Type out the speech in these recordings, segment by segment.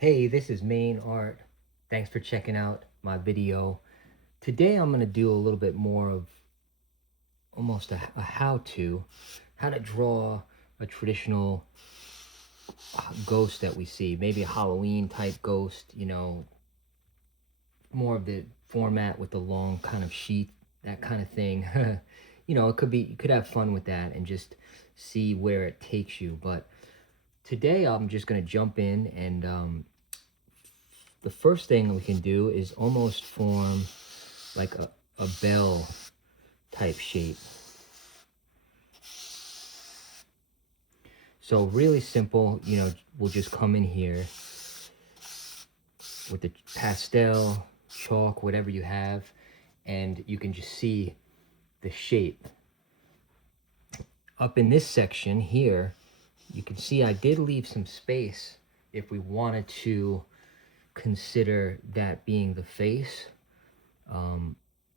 Hey, this is Main Art. Thanks for checking out my video. Today I'm going to do a little bit more of almost a how to draw a traditional ghost that we see. Maybe a Halloween type ghost, more of the format with the long kind of sheet, that kind of thing. It could be, you could have fun with that and just see where it takes you. But today I'm just going to jump in and the first thing we can do is almost form like a bell type shape. So really simple, we'll just come in here with the pastel, chalk, whatever you have, and you can just see the shape. Up in this section here, you can see I did leave some space if we wanted to consider that being the face.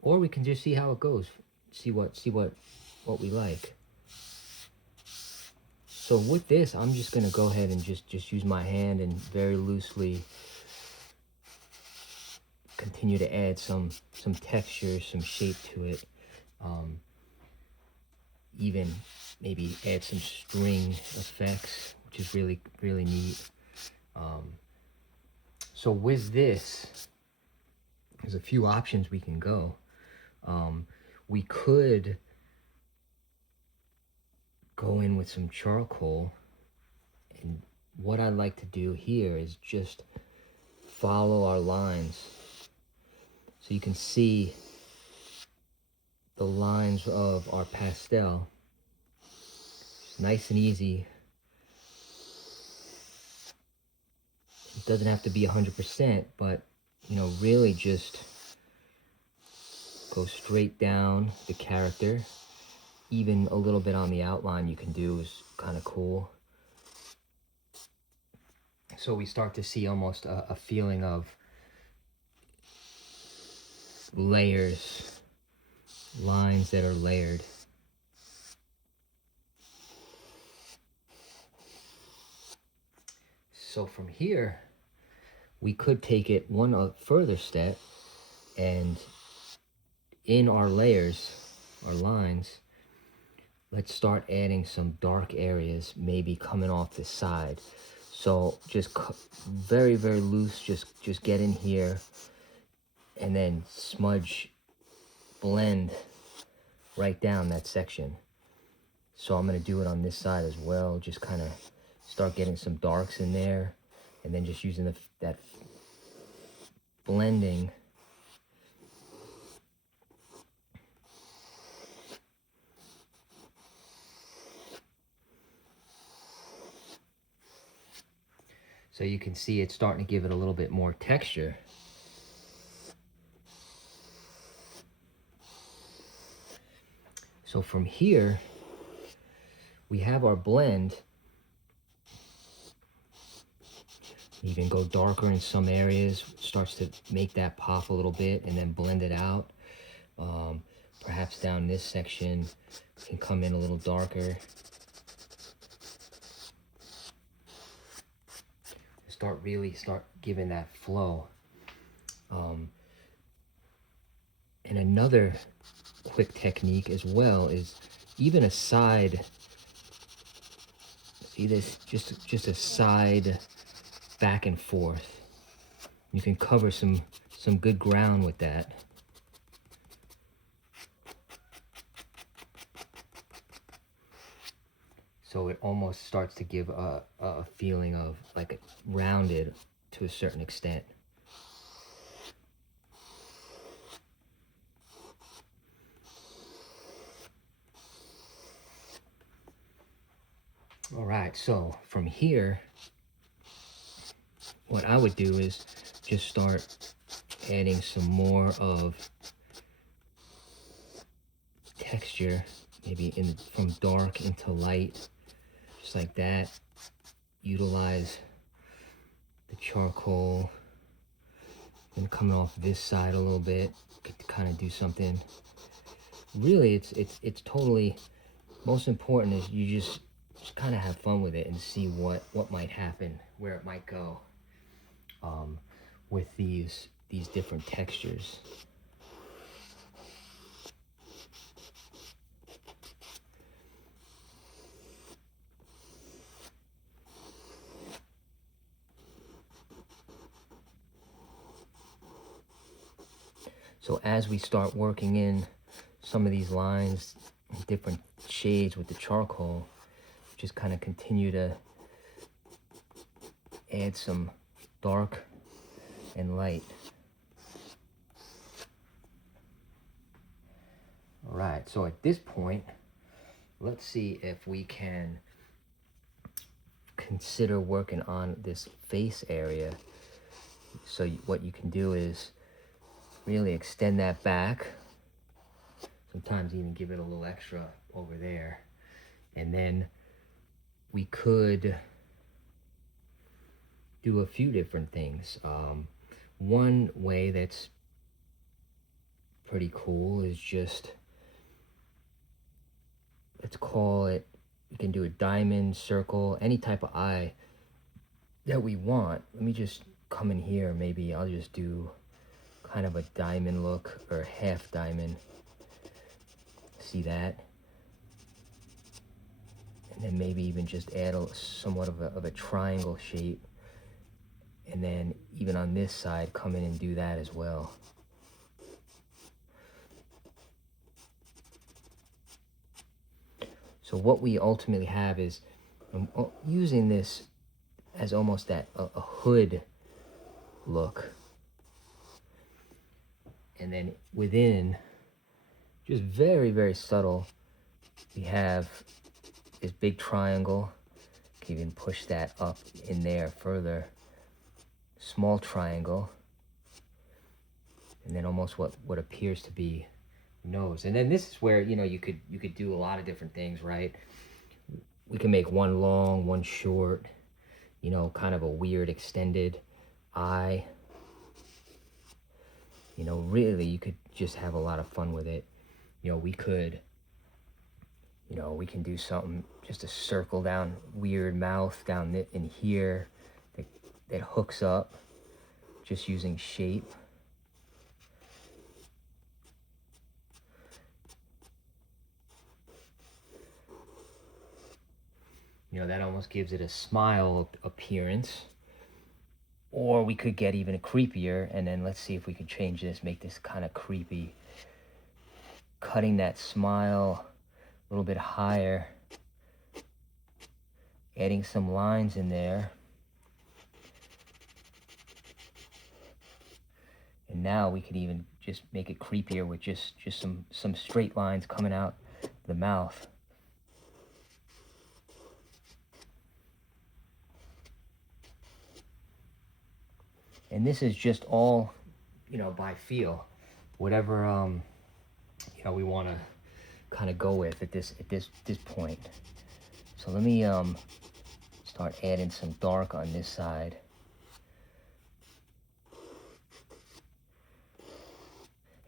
Or we can just see how it goes, see what we like. So with this, I'm just gonna go ahead and just use my hand and very loosely continue to add some texture, some shape to it. Even maybe add some string effects, which is really neat. So with this, there's a few options we can go. We could go in with some charcoal, and what I like to do here is just follow our lines. So you can see the lines of our pastel. It's nice and easy. It doesn't have to be 100%, but really just go straight down the character. Even a little bit on the outline you can do is kind of cool. So we start to see almost a feeling of layers, lines that are layered. So from here, we could take it one further step, and in our layers, our lines, let's start adding some dark areas, maybe coming off the side. So just very loose, just get in here and then smudge, blend right down that section. So I'm gonna do it on this side as well, just kind of start getting some darks in there, and then just using that blending. So you can see it's starting to give it a little bit more texture. So from here, we have our blend. You can go darker in some areas, starts to make that pop a little bit, and then blend it out. Perhaps down this section can come in a little darker. Start giving that flow. And another quick technique as well is even a side. See this? Just a side back and forth. You can cover some good ground with that. So it almost starts to give a feeling of like a rounded to a certain extent. All right, so from here, what I would do is just start adding some more of texture, maybe from dark into light, just like that. Utilize the charcoal and coming off this side a little bit, to kind of do something. Really, it's totally, most important is you just kind of have fun with it and see what might happen, where it might go. with these different textures. So as we start working in some of these lines, different shades with the charcoal, just kind of continue to add some dark and light. All right, so at this point, let's see if we can consider working on this face area. So what you can do is really extend that back. Sometimes even give it a little extra over there. And then we could do a few different things. One way that's pretty cool is just, let's call it, you can do a diamond, circle, any type of eye that we want. Let me just come in here. Maybe I'll just do kind of a diamond look, or half diamond. See that? And then maybe even just add somewhat of a triangle shape. And then even on this side, come in and do that as well. So what we ultimately have is, I'm using this as almost a hood look. And then within, just very, very subtle, we have this big triangle. Can even push that up in there further. Small triangle. And then almost what appears to be nose. And then this is where, you know, you could do a lot of different things, right? We can make one long, one short, you know, kind of a weird extended eye. You know, really, you could just have a lot of fun with it. You know, we could, you know, we can do something, just a circle down, weird mouth down in here that hooks up, just using shape. You know, that almost gives it a smile appearance. Or we could get even creepier, and then let's see if we could change this, make this kind of creepy. Cutting that smile a little bit higher. Adding some lines in there. And now we could even just make it creepier with just some straight lines coming out the mouth. And this is just all, you know, by feel. Whatever, you know, we want to kind of go with at this point. So let me start adding some dark on this side.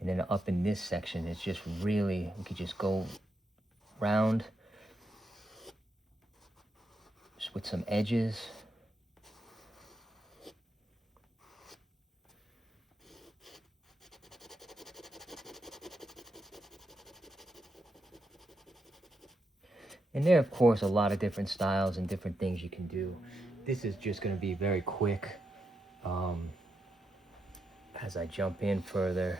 And then up in this section, it's just really, we could just go round just with some edges. And there, of course, a lot of different styles and different things you can do. This is just going to be very quick. As I jump in further.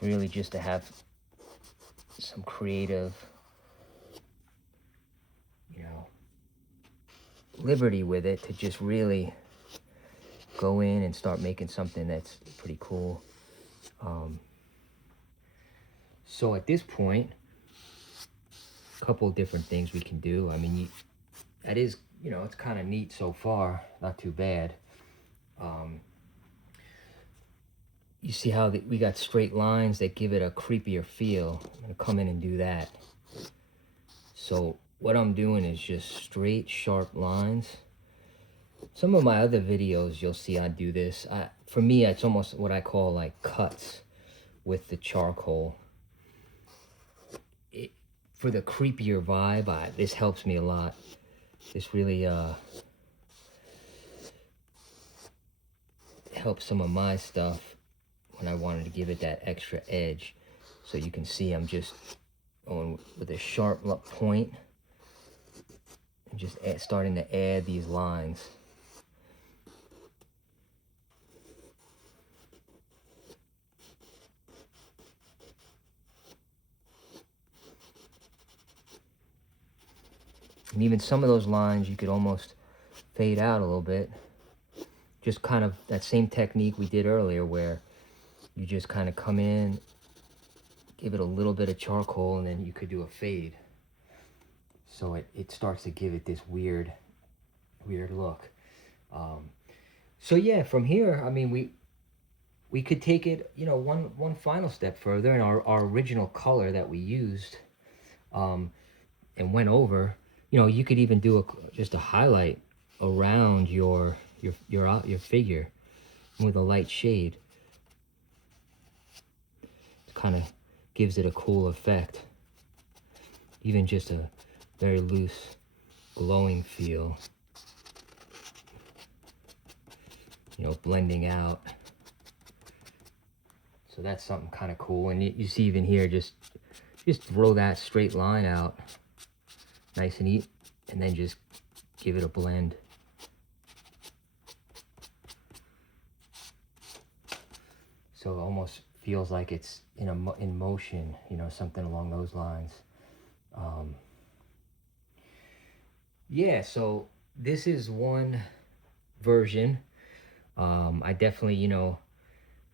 Really just to have some creative, you know, liberty with it, to just really go in and start making something that's pretty cool. So at this point, a couple of different things we can do. I mean, that is, you know, it's kind of neat so far, not too bad. You see how we got straight lines that give it a creepier feel. I'm gonna come in and do that. So what I'm doing is just straight, sharp lines. Some of my other videos, you'll see I do this. For me, it's almost what I call like cuts with the charcoal. For the creepier vibe, this helps me a lot. This really helps some of my stuff when I wanted to give it that extra edge. So you can see I'm just going with a sharp point and just starting to add these lines. And even some of those lines you could almost fade out a little bit. Just kind of that same technique we did earlier where you just kind of come in, give it a little bit of charcoal, and then you could do a fade. So it starts to give it this weird look. So yeah, from here, I mean, we could take it, you know, one final step further, and our original color that we used and went over, you know, you could even do just a highlight around your figure with a light shade. It kind of gives it a cool effect. Even just a very loose, glowing feel. You know, blending out. So that's something kind of cool. And you see even here, just throw that straight line out, nice and neat, and then just give it a blend. So it almost feels like it's in motion, you know, something along those lines. Yeah, so this is one version. I definitely, you know,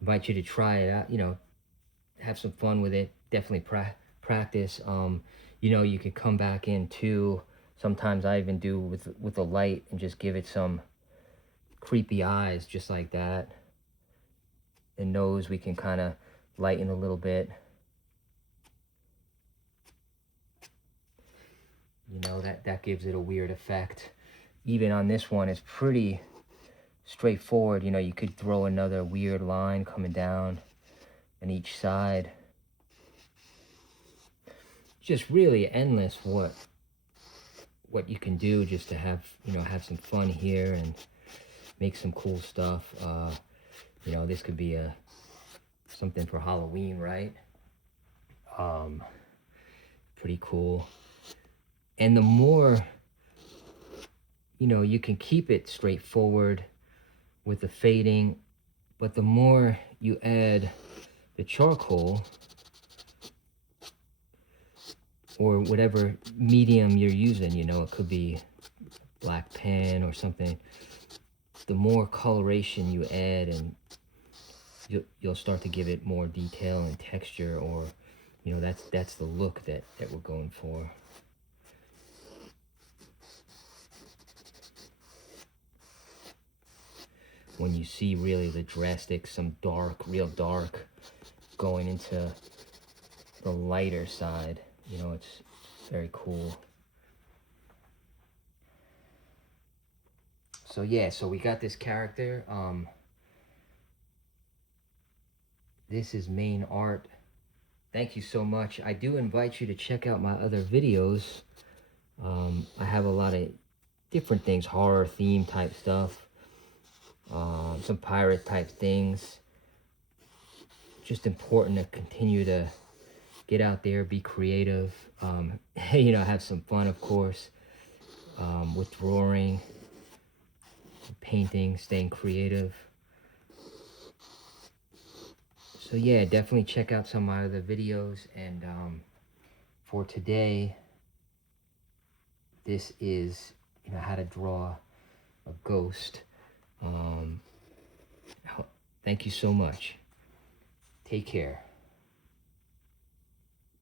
invite you to try it out, you know, have some fun with it. Definitely practice. You know, you could come back in too. Sometimes I even do with the light and just give it some creepy eyes, just like that. The nose we can kind of lighten a little bit. You know, that gives it a weird effect. Even on this one, it's pretty straightforward. You know, you could throw another weird line coming down on each side. Just really endless what you can do just to have, you know, have some fun here and make some cool stuff. You know, this could be something for Halloween, right? Pretty cool. And the more, you know, you can keep it straightforward with the fading, but the more you add the charcoal or whatever medium you're using, you know, it could be black pen or something, the more coloration you add, and you'll start to give it more detail and texture, or, you know, that's the look that we're going for. When you see really the drastic, some dark, real dark, going into the lighter side, you know, it's very cool. So yeah, so we got this character. This is main art. Thank you so much. I do invite you to check out my other videos. I have a lot of different things, horror theme type stuff. Some pirate type things. Just important to continue to get out there, be creative, you know, have some fun, of course, with drawing, painting, staying creative. So yeah, definitely check out some of my other videos. And for today, this is, you know, how to draw a ghost. Thank you so much. Take care.